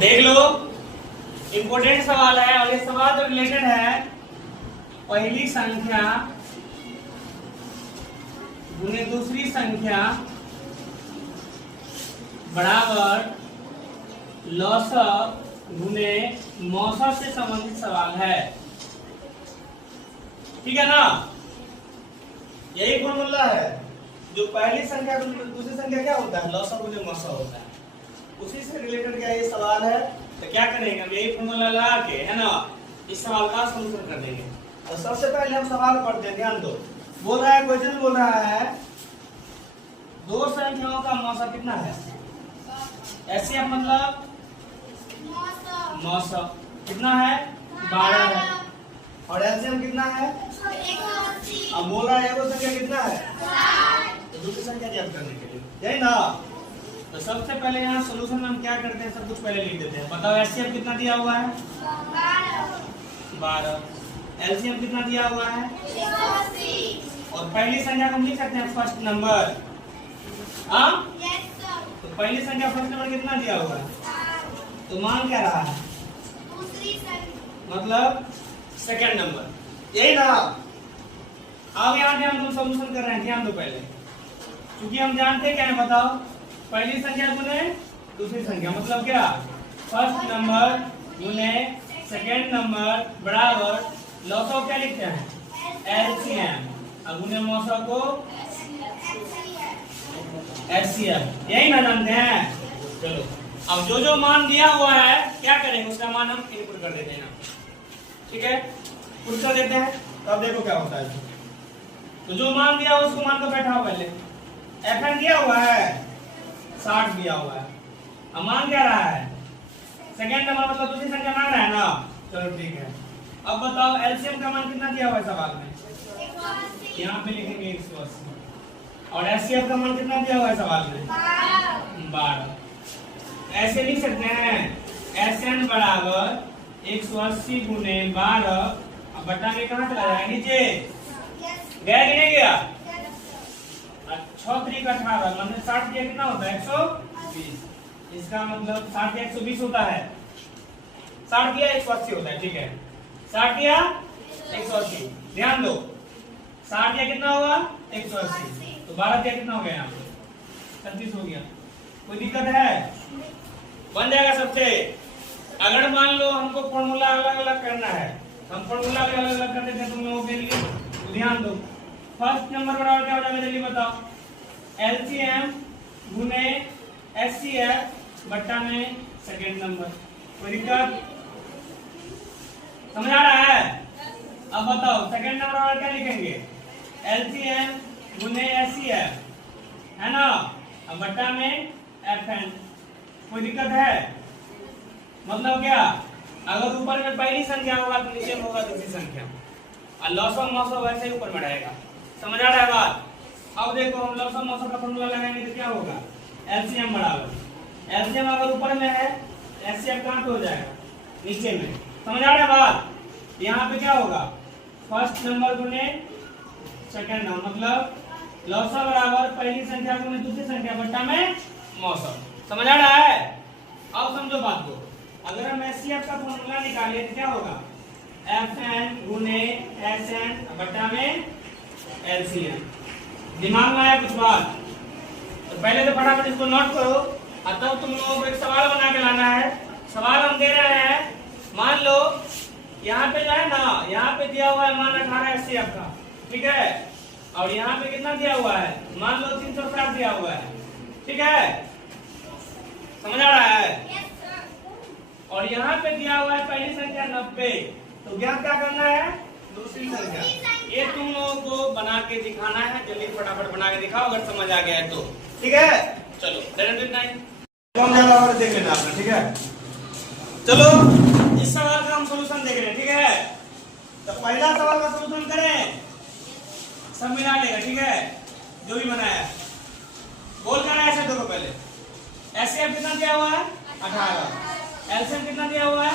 देख लो, इंपॉर्टेंट सवाल है और ये सवाल जो रिलेटेड है पहली संख्या गुने दूसरी संख्या बराबर लौसक गुने मौसम से संबंधित सवाल है। ठीक है ना? यही फॉर्मूला है। जो पहली संख्या दूसरी संख्या क्या होता है, लौसक गुने मौसम होता है। उसी से रिलेटेड क्या ये सवाल है, तो क्या करेंगे हम यही फॉर्मूला लगा के, है ना, इस सवाल का सॉल्यूशन कर देंगे। तो सबसे पहले हम सवाल पढ़ते हैं, ध्यान दो। बोल रहा है, क्वेश्चन बोल रहा है दो संख्याओं का मौसम कितना है। ऐसे मतलब मौसम कितना है, 12 है। और एलसीएम कितना है, अब बोल रहा है एगो संख्या कितना है, तो दूसरी संख्या ज्ञात करने के लिए, यही ना। तो सबसे पहले यहाँ सोल्यूशन में हम क्या करते हैं, सब कुछ पहले लिख देते हैं। बताओ एचसीएफ कितना दिया हुआ है, 12। एलसीएम कितना दिया हुआ है, 180। और पहली संख्या को हम लिख सकते हैं फर्स्ट नंबर। हाँ, तो पहली संख्या फर्स्ट नंबर कितना दिया हुआ है, तो मान क्या रहा है, मतलब सेकंड नंबर, यही ना। अब यहाँ पे हम सोल्यूशन कर रहे हैं, ध्यान दो पहले, क्योंकि हम जानते क्या है, बताओ पहली संख्या गुने दूसरी संख्या मतलब क्या, फर्स्ट नंबर गुने सेकंड नंबर बराबर लौसक क्या लिखते हैं, एलसीएम, और गुने मौसम को एचसीएफ, यही ना जानते हैं। चलो अब जो मान दिया हुआ है क्या करेंगे, उसका मान हम इनपुट कर देते हैं ना। ठीक है, पुट कर देते हैं, तब देखो क्या होता है। तो जो मान दिया हुआ उसको मान को बैठाओ पहले। एफएन दिया हुआ है 60 दिया हुआ है, अब मान क्या रहा है, सेकंड नंबर मतलब दूसरी संख्या मांग रहा है ना। चलो ठीक है, अब बताओ एलसीएम का मान कितना दिया हुआ है सवाल में, यहाँ पे लिखेंगे 180। और एचसीएफ का मान कितना दिया हुआ है सवाल में, 12। ऐसे लिख सकते हैं एसएन बराबर 180 गुने 12, अब बटा में कहाँ चला जाएगा, नीचे गया कि नहीं गया। 6 3 का 18 मतलब 60 दिया कितना होता है, 120। इसका मतलब 60 या 120 होता है, 60 दिया 180 होता है। ठीक है, 60 दिया 180, ध्यान दो 60 दिया कितना होगा, 180, तो 12 दिया कितना हो गया, यहाँ पे 36 हो गया। कोई दिक्कत है, बन जाएगा सबसे। अगर मान लो हमको फॉर्मूला अलग अलग करना है, हम फॉर्मूला भी अलग अलग कर देते हैं तुम लोगों के लिए, तो ध्यान दो। फर्स्ट नंबर बराबर क्या हो जाएगा, जल्दी बताओ, एलसीएम गुने एचसीएफ बट्टा में सेकंड नंबर। कोई दिक्कत, समझ आ रहा है। अब बताओ सेकंड नंबर बराबर क्या लिखेंगे, एलसीएम गुने एचसीएफ, है ना, अब बट्टा में एफएन। कोई दिक्कत है, मतलब क्या, अगर ऊपर में पहली संख्या होगा तो नीचे में होगा दूसरी संख्या, और लौसक मौसम वैसे ही ऊपर में रहेगा। समझ आ रहा है बात। अब देखो हम लौसक मौसम का फॉर्मूला लगाएंगे तो क्या होगा, एलसीएम बराबर, एलसीएम अगर ऊपर में है एचसीएफ कहाँ पे हो जाएगा, नीचे में। समझ आ रहा है बात। यहाँ पे क्या होगा, फर्स्ट नंबर गुने सेकंड नंबर, मतलब लौसक बराबर पहली संख्या गुने दूसरी संख्या बट्टा में मौसम। समझ आ रहा है। अब समझो बात को, अगर हम एचसीएफ का फॉर्मूला निकालें तो क्या होगा, एफएन गुने एसएन बट्टा में एलसीएम। दिमाग में आया कुछ बात, तो पहले तो फटाफट इसको नोट करो, और तब तुम लोगों को एक सवाल बना के लाना है। सवाल हम दे रहे हैं, मान लो यहाँ पे जो है ना, यहाँ पे दिया हुआ है मान 18 एचसीएफ का, ठीक है, और यहाँ पे कितना दिया हुआ है, मान लो 360 दिया हुआ है। ठीक है, समझ आ रहा है। और यहाँ पे दिया हुआ है पहली संख्या 90, तो ज्ञात क्या करना है, दूसरी संख्या। ये तुम लोगों को बना के दिखाना है, जल्दी फटाफट बना के दिखाओ अगर समझ आ गया है तो। ठीक है, चलो कौन ज्यादा और देख लेना आपने। ठीक है, चलो इस सवाल का हम सोल्यूशन देख रहे हैं। ठीक है, तो पहला सवाल का सोल्यूशन करें, सब मिला लेगा। ठीक है, जो भी बनाया बोल कर ऐसे देखो, पहले एचसीएफ कितना दिया हुआ है, 18, एलसीएम कितना दिया हुआ है,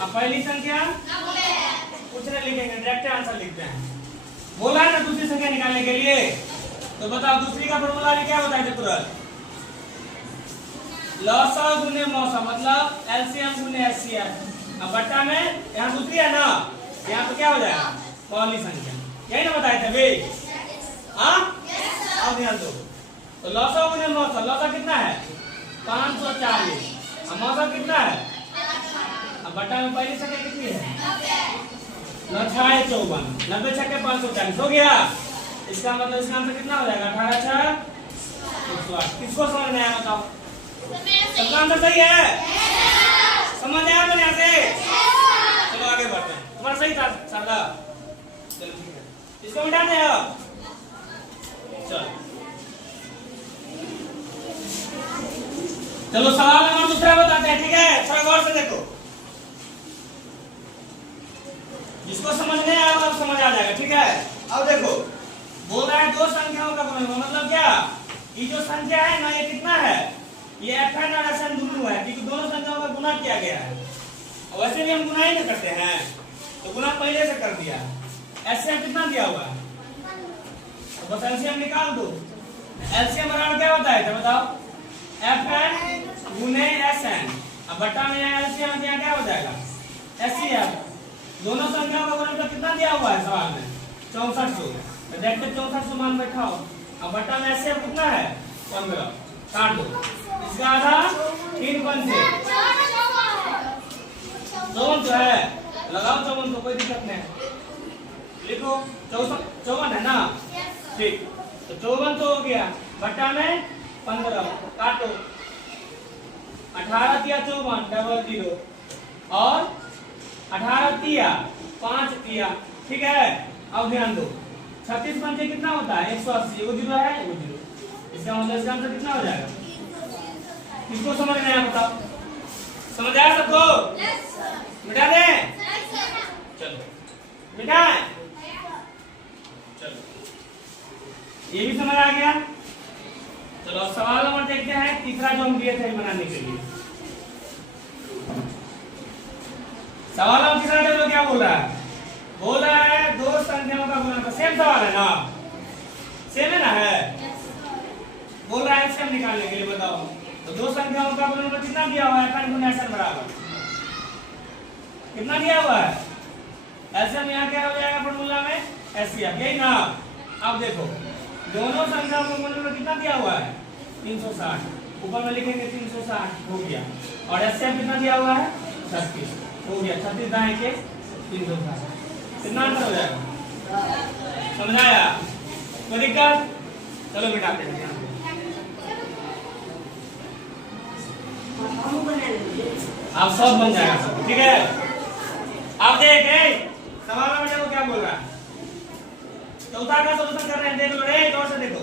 अब पहली संख्या कुछ नहीं लिखेंगे, डायरेक्ट आंसर लिखते हैं। बोला है ना दूसरी संख्या निकालने के लिए, तो बताओ दूसरी का फॉर्मूला क्या होता है, तुरंत लौसक गुने मौसम, मतलब SCF। अब बट्टा में यहाँ दूसरी है ना, यहाँ पे क्या हो जाएगा पहली संख्या, यही ना बताए थे भाई। हाँ अब ध्यान दो, तो लौसा गुने मौसा, लौसा कितना है 540, और मौसा कितना है, अब बट्टा में पहली संख्या कितनी है 54, 90 छक्के 540 हो गया। इसका मतलब इसका आंसर कितना हो जाएगा 18 छः 108। किसको समझ में आया बताओ, सबका आंसर सही है, समझ आया मैंने यहाँ से। चलो आगे बढ़ते हैं, तुम्हारा सही था शारदा, चलो ठीक है, इसको मिटा दे अब। चलो सवाल नंबर दूसरा बताते हैं, ठीक है, थोड़ा गौर से देखो, जिसको समझ नहीं आया वो समझ आ जाएगा, ठीक है। अब देखो बोल रहा है दो संख्याओं का गुणनफल, मतलब क्या, ये जो संख्या है ना ये कितना है, ये FN और SN दोनों है, क्योंकि दोनों संख्याओं का गुना किया गया है। और वैसे भी हम गुना ही नहीं करते हैं, तो गुना पहले से कर दिया। SCM कितना दिया हुआ है, तो बस LCM निकाल दो। LCM बराबर क्या होता है बताओ, FN गुने SN, अब बट्टा में यहाँ LCM दिया क्या हो जाएगा SCF। दोनों संख्याओं का गुणनफल कितना दिया हुआ है सवाल में 6400, तो देखते 6400 मान बैठाओ। अब बट्टा में SCF कितना है 15, काट दो, इसका आधा 3 5 से 54 है, लगाओ 5400, कोई दिक्कत नहीं, लिखो 54 है ना, ठीक, तो 5400 हो गया। बट्टा में 15, काटो, 18 तिया 54 00 और 18 तिया 5 तिया, ठीक है। अब ध्यान दो 36 पंचे कितना होता है 180, एगो जीरो है एगो जीरो, इसका मतलब इसका आंसर कितना हो जाएगा, किसको समझ में आया बताओ, समझ आया सबको, मिटा दे, चलो मिटाए, चलो ये भी समझ आ गया। चलो सवाल नंबर देखते हैं तीसरा जो हम दिए थे बनाने के लिए। सवाल नंबर तीसरा जो क्या बोल रहा है, बोल रहा है दो संख्याओं का गुणनफल, सेम सवाल है ना, सेम है ना, है, बोल रहा है सेम निकालने के लिए बताओ, तो दो संख्याओं का गुणनफल कितना दिया हुआ है FN गुने SN बराबर कितना दिया हुआ है, LCM यहाँ क्या हो जाएगा फॉर्मूला में SCF, यही ना। अब देखो दोनों संख्याओं का गुणनफल कितना दिया हुआ है 360, ऊपर में लिखेंगे 360 हो गया, और SCF कितना दिया हुआ है 36 हो गया, 36 दाएं के 360, कितना आंसर हो जाएगा, समझ आया, कोई दिक्कत, चलो मिटाते हैं, आप सब बन जाएगा, ठीक है। अब देख सवाल में देखो क्या बोल रहा है, चौथा का सॉल्यूशन कर रहे हैं, देख लो रे, गौर से देखो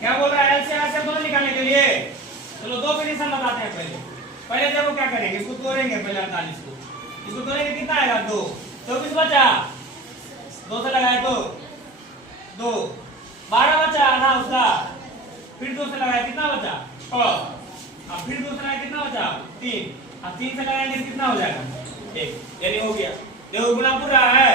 क्या बोल रहा है, LCM SCF दोनों निकालने के लिए। चलो दो कंडीशन बताते हैं, पहले देखो क्या करेंगे, इसको तोड़ेंगे पहले 48 को, इसको तोड़ेंगे कितना आएगा 2, 24 बचा, 2 से लगाए तो 2, 12 बचा आधा उसका, फिर 2 से लगाए कितना बचा 6, अब फिर 2 से लगाए कितना बचा 3, अब 3 से लगाएंगे कितना हो जाएगा 1, यानी हो गया। देखो गुना पूरा है,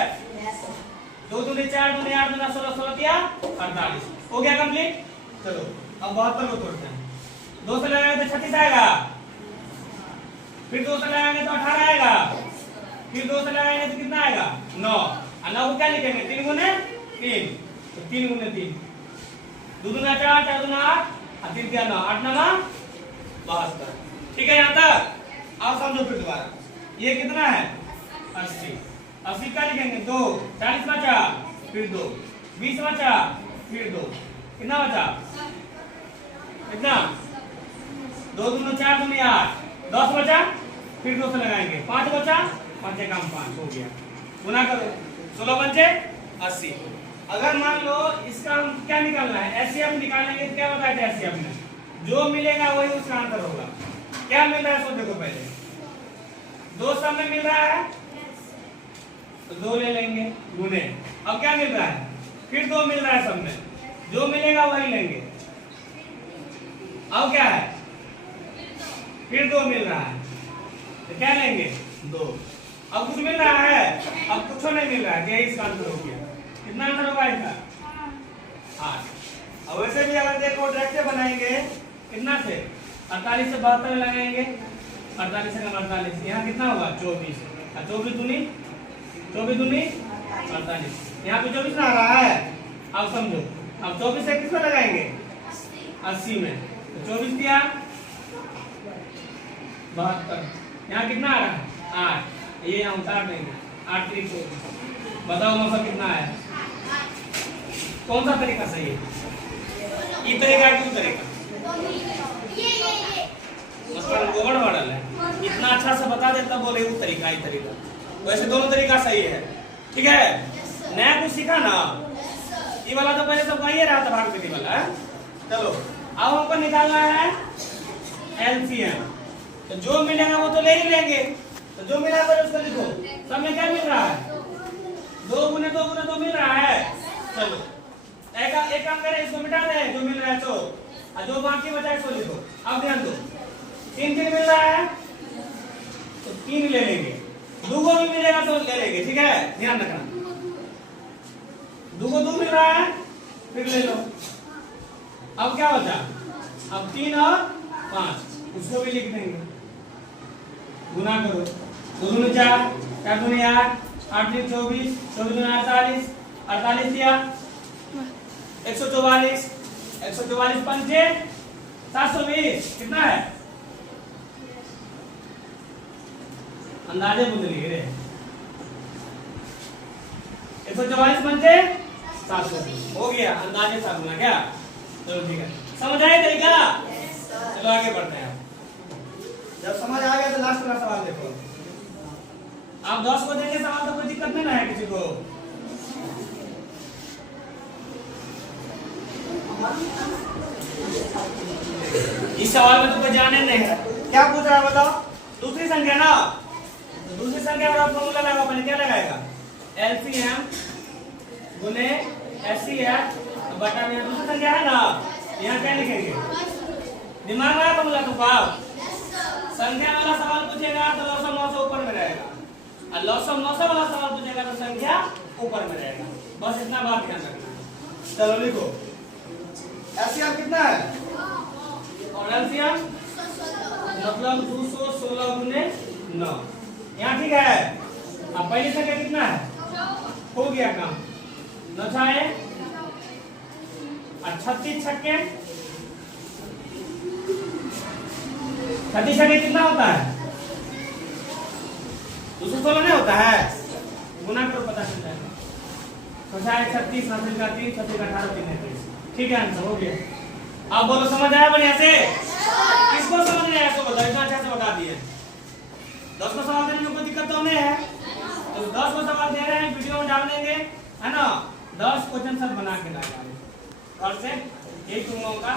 2 दूनी 4 दूनी 8 दूना 16 16 तिया 48 हो गया कंप्लीट। चलो अब 72 को तोड़ते हैं, 2 से लगाएंगे तो 36 आएगा, फिर 2 से लगाएंगे तो 18 आएगा, फिर 2 से लगाएंगे तो कितना आएगा 9, और 9 को क्या लिखेंगे 3 गुने 3, तो 3 गुने 3, 2 दूना 4 4 दूना 8 और 3 तिया 9, 8 9 72, ठीक है यहाँ तक। अब समझो फिर दोबारा, ये कितना है 80, 80 का लिखेंगे 2, 40 बचा, फिर 2, 20 बचा, फिर 2, कितना बचा कितना 2 दूनी 4 दूनी 8, 10 बचा, फिर 2 से लगाएंगे 5 बचा, 5 का 5 हो गया, गुना करो 16 पंचे 80। अगर मान लो इसका हम क्या निकालना है SCF निकालेंगे तो क्या बताया था SCF में, जो मिलेगा वही उसका आंसर होगा। क्या मिल रहा है सो देखो, पहले 2 सब में मिल रहा है तो 2 ले लेंगे गुने, अब क्या मिल रहा है फिर 2 मिल रहा है सब में, जो मिलेगा वही लेंगे, अब क्या है फिर 2 मिल रहा है तो क्या लेंगे 2, अब कुछ मिल रहा है, अब कुछ नहीं मिल रहा है, यही इसका आंसर हो गया। कितना आंसर होगा इसका 8। अब वैसे भी अगर देखो डायरेक्ट बनाएंगे कितना से 48 से 72 लगाएंगे 48 से 48, यहाँ कितना होगा 24, 24 दूनी 48, यहाँ पे 24 ना आ रहा है। अब समझो, अब 24 से किस में लगाएंगे 80 में, तो 24 दिया 72, यहाँ कितना आ रहा है 8, ये यहाँ उतार देंगे 8 3 24। बताओ मतलब कितना है, कौन सा तरीका सही है, ये तरीका क्यों तरीका मतलब गोबर मॉडल है, इतना अच्छा से बता देता बोले वो तरीका ही तरीका, वैसे दोनों तरीका सही है। ठीक है, नया कुछ सीखा ना, ये वाला तो पहले सब ये रहा था भाग पेटी वाला है। चलो अब हमको निकालना है एलसीएम, तो जो मिलेगा वो तो ले ही लेंगे, तो जो मिला है उसको लिखो। सब में क्या मिल रहा है 2 गुने 2 गुने 2 मिल रहा है। चलो एक काम करें, इसको मिटा दें जो मिल रहा है तो, और जो बाकी बचा है इसको लिखो। अब ध्यान दो 3 3 मिल रहा है तो 3 ले लेंगे, 2 को भी मिलेगा तो ले लेंगे। ठीक है, ध्यान रखना, 2 को 2 मिल रहा है फिर ले लो। अब क्या बचा, अब 3 और 5 उसको भी लिख देंगे, गुना करो 2 दूनी 4, 4 दूनी 8, 8 दूनी 24, 24 दूनी 48, 48 दिया 144, 144 पंचे 720, कितना है अंदाजे बुझ लिए रे, 144 पंचे 720 हो गया, अंदाजे 7 गुना क्या। चलो ठीक है, समझ आया तरीका। चलो आगे बढ़ते हैं, जब समझ आ गया तो लास्ट वाला सवाल देखो। आप 10 को देंगे सवाल तो कोई दिक्कत नहीं ना है किसी को। इस सवाल में तो कोई जाने नहीं है, क्या पूछ रहा है बताओ, दूसरी संख्या ना, तो दूसरी संख्या वाला फॉर्मूला लगा, पहले क्या लगाएगा एलसीएम गुने एचसीएफ बटा में दूसरी संख्या है ना, यहाँ क्या लिखेंगे, दिमाग में फॉर्मूला तो पाओ। संख्या वाला सवाल पूछेगा तो लॉसम 900 ऊपर में रहेगा, और लॉसम 900 वाला सवाल पूछेगा तो संख्या ऊपर में रहेगा, बस इतना बात ध्यान रखना। चलो लिखो एचसीएफ कितना है, और एलसीएम मतलब 216 गुने 9, यहाँ ठीक है। अब पहली संख्या कितना है, हो गया काम, 9 छाए 36 छक्के 36 छक्के कितना होता है 216 नहीं होता है, गुना करो पता चल जाएगा। 9 छाए 36, 9 का 3, 36 का 18, 3 23, ठीक है आंसर हो गया। आप बोलो समझ आया बढ़िया से, किसको समझ नहीं आया तो बताओ, इतना अच्छा से बता दिए। 10 को सवाल देने में कोई दिक्कत तो नहीं है, तो 10 को सवाल दे रहे हैं वीडियो में डाल देंगे है ना, 10 क्वेश्चन सब बना के लाएंगे और से एक तुम लोगों का